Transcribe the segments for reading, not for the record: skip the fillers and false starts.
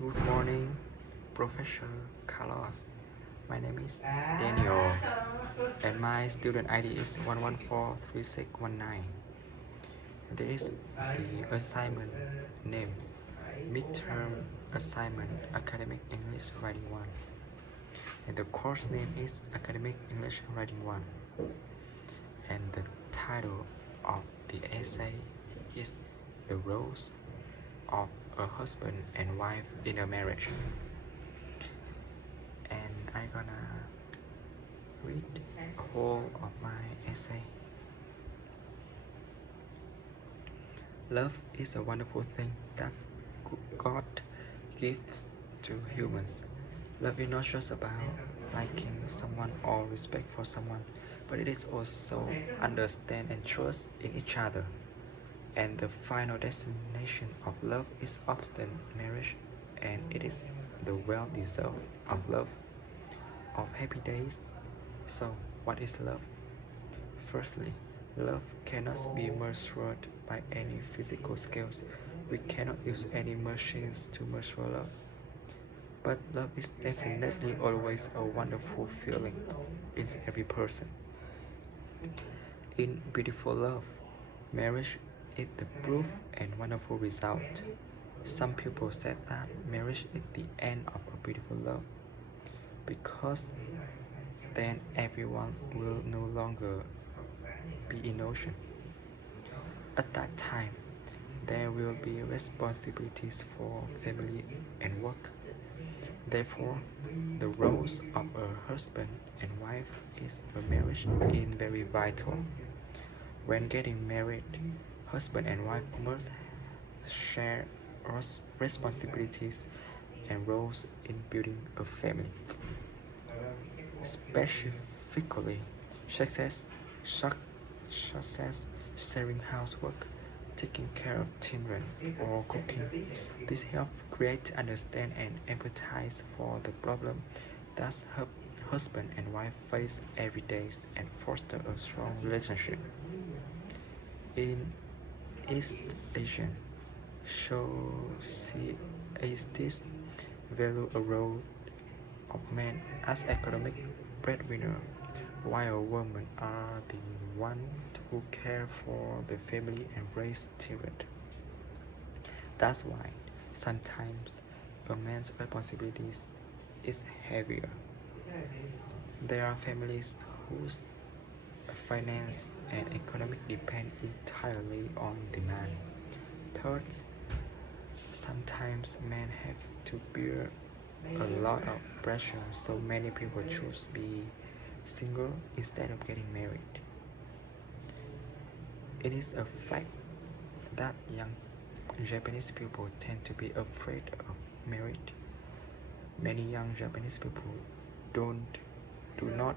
Good morning, Professor Carlos. My name is Daniel, and my student ID is 1143619. There is the assignment names: Midterm Assignment Academic English Writing 1, and the course name is Academic English Writing 1, and the title of the essay is The Roles of a Husband and Wife in a Marriage. And I'm gonna read the whole of my essay. Love is a wonderful thing that God gives to humans. Love is not just about liking someone or respect for someone, but it is also understand and trust in each other. And the final destination of love is often marriage, and it is the well-deserved of love, of happy days. So, what is love? Firstly, love cannot be measured by any physical scales. We cannot use any machines to measure love. But love is definitely always a wonderful feeling in every person. In beautiful love, marriage is the proof and wonderful result. Some people said that marriage is the end of a beautiful love because then everyone will no longer be innocent. At that time, there will be responsibilities for family and work. Therefore, the roles of a husband and wife is a marriage is very vital. When getting married, husband and wife must share responsibilities and roles in building a family. Specifically, success, sharing housework, taking care of children, or cooking. This helps create, understand, and empathize for the problem that husband and wife face every day and foster a strong relationship. In East Asian societies value a role of men as economic breadwinner, while women are the ones who care for the family and raise children. That's why sometimes a man's responsibilities is heavier. There are families whose finance and economic depend entirely on the man. Third, sometimes men have to bear a lot of pressure, so many people choose to be single instead of getting married. It is a fact that young Japanese people tend to be afraid of marriage. Many young Japanese people do not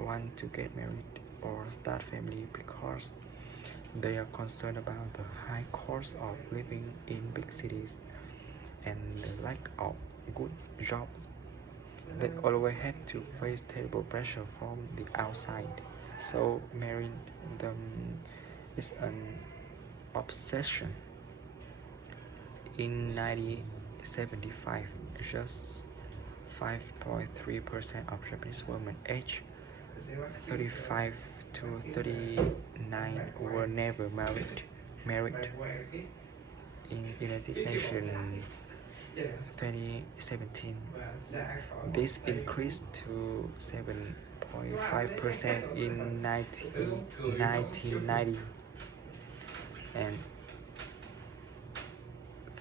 want to get married or start family because they are concerned about the high cost of living in big cities and the lack of good jobs. They always have to face terrible pressure from the outside, so marrying them is an obsession. In 1975, just 5.3% of Japanese women aged 35 to 39 were never married. In United Nations 2017, this increased to 7.5% in 1990 and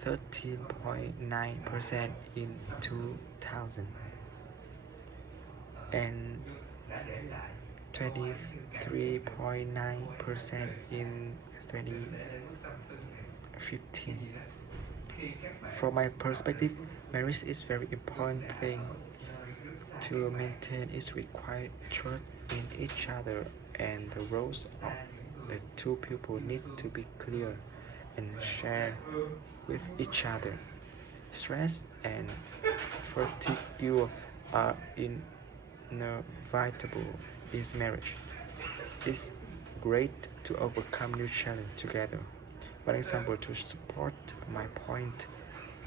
13.9% in 2000 and 23.9% in 2015. From my perspective, marriage is very important thing. To maintain is required trust in each other, and the roles of the two people need to be clear and shared with each other. Stress and fatigue are inevitable in marriage. It's great to overcome new challenges together. For example, to support my point,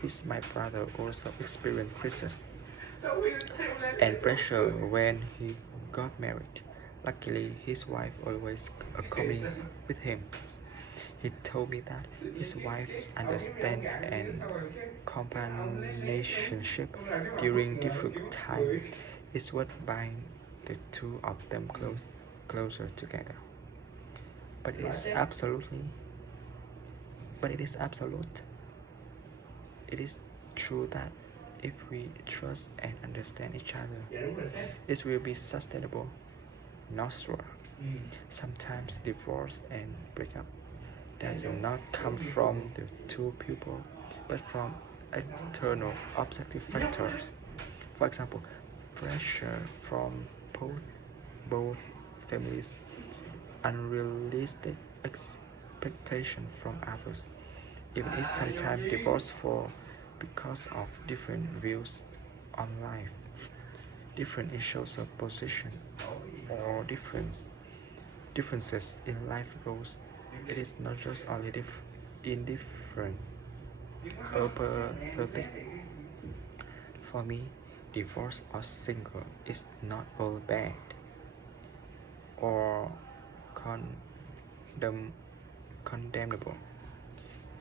is my brother also experienced crisis and pressure when he got married. Luckily, his wife always accompanied with him. He told me that his wife's understanding and companionship during difficult time is what binds the two of them closer together. But it is absolute. It is true that if we trust and understand each other, it will be sustainable, not sure. Sometimes divorce and breakup does not come from the two people, but from external objective factors. For example, pressure from both families, unrealistic expectation from others, even if sometimes divorce because of different views on life, different issues of position, or differences in life goals. It is not just only indifferent or pathetic. For me, divorce or single is not all bad or condemnable.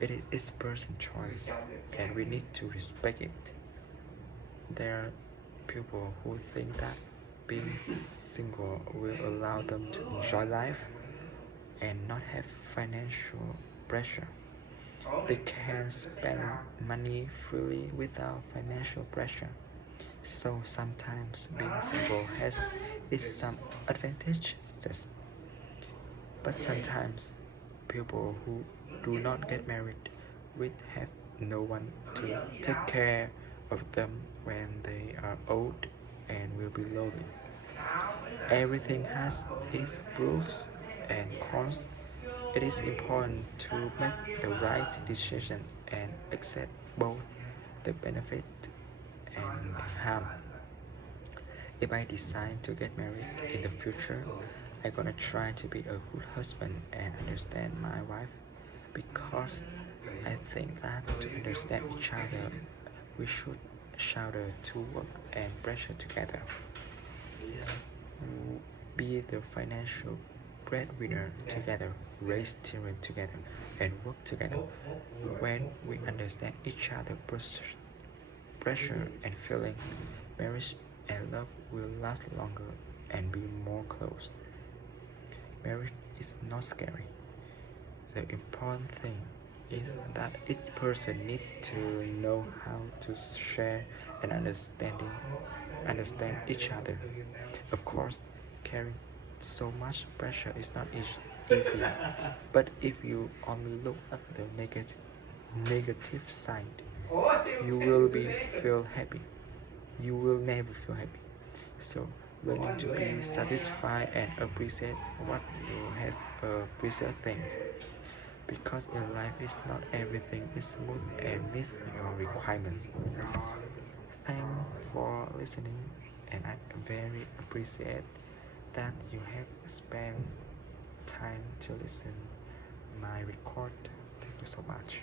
It is person's choice, and we need to respect it. There are people who think that being single will allow them to enjoy life and not have financial pressure. They can spend money freely without financial pressure. So sometimes being single has some advantages. But sometimes people who do not get married will have no one to take care of them when they are old and will be lonely. Everything has its pros and cons. It is important to make the right decision and accept both the benefit and harm. If I decide to get married in the future, I'm gonna try to be a good husband and understand my wife, because I think that to understand each other, we should shoulder to work and pressure together. Be the financial breadwinner together, raise children together, and work together. When we understand each other's pressure and feeling, marriage and love will last longer and be more close. Marriage is not scary. The important thing is that each person needs to know how to share and understand each other. Of course, carrying so much pressure is not easy, but if you only look at the negative side, you will feel happy. You will never feel happy. So learning to be satisfied and appreciate what you have, appreciate things, because in life is not everything is smooth and meets your requirements. Thanks for listening, and I very appreciate that you have spent time to listen my record. Thank you so much.